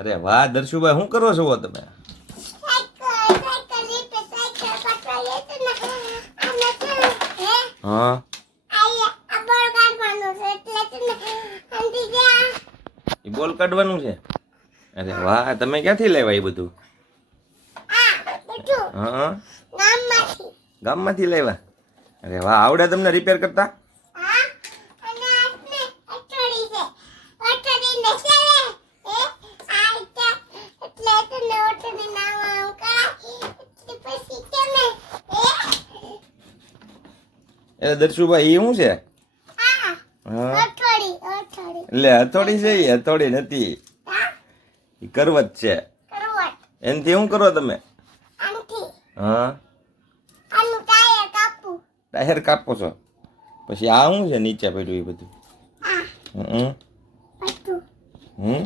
અરે વાહ દર્શુભાઈ, શું કરો છો તમે? હા એ બોલ કાઢવાનું છે. અરે વાહ, તમે ક્યાંથી લાવ્યા એ બધું? હા ગામમાંથી લાવ્યા. અરે વાહ, આવડે તમને રિપેર કરતા? એટલે દર્શુભાઈ એ શું છે? હા એટલે હથોડી છે, એ હથોડી નથી, એ કરવત છે. એનથી શું કરો તમે? હા ટાયર કાપો છો. પછી આ શું છે નીચે પડ્યું એ બધું? હમ હમ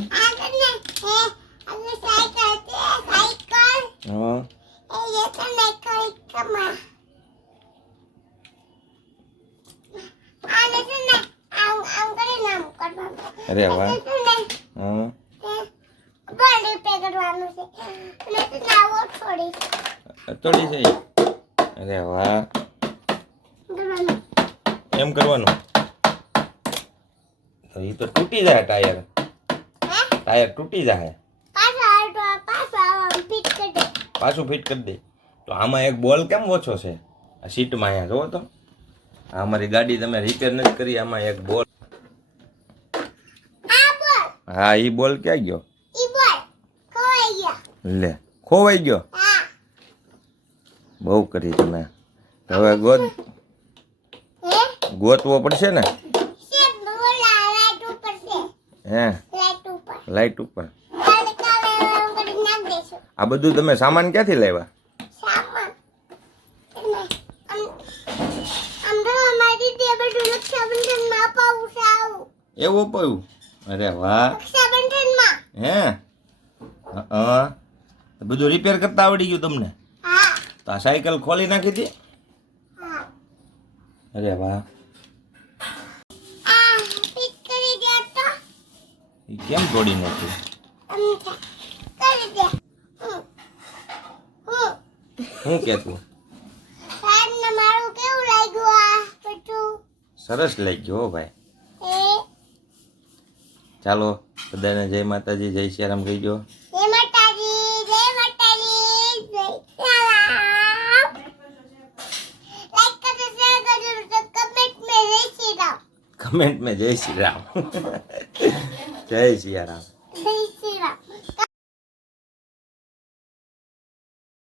અરે વાહ. હા હથોડી છે ઈ? અરે વાહ, એમ કરવાનું. તો એ તો તૂટી જાય ટાયર, ટાયર તૂટી જાય. પાછું ફિટ કરી દે. તો આમાં એક બોલ કેમ ઓછો છે આ સીટમાં? અહીંયા જોવો તો, આ અમારી ગાડી તમે રિપેર નથી કરી, આમાં એક બોલ. હા ઈ બોલ ક્યાં ગયો? લે ખોવાઈ ગયો. બહુ કરી તમે. હવે ગોતવો પડશે ને? હે લાઈટ ઉપર. આ બધું તમે સામાન ક્યાંથી લાવ્યા? એવું પડ્યું? અરે વાહ. હે હા, બધું રિપેર કરતા આવડી ગયું તમને? તો આ સાયકલ ખોલી નાખી હતી? અરે વાહ. એ કેમ તોડી નાખ્યું? શું કેતું? સરસ લાગ્યું હો ભાઈ. ચાલો બધાને જય માતાજી, જય શ્રીરામ કહી દો. कमेंट में जय श्री राम जय सिया राम।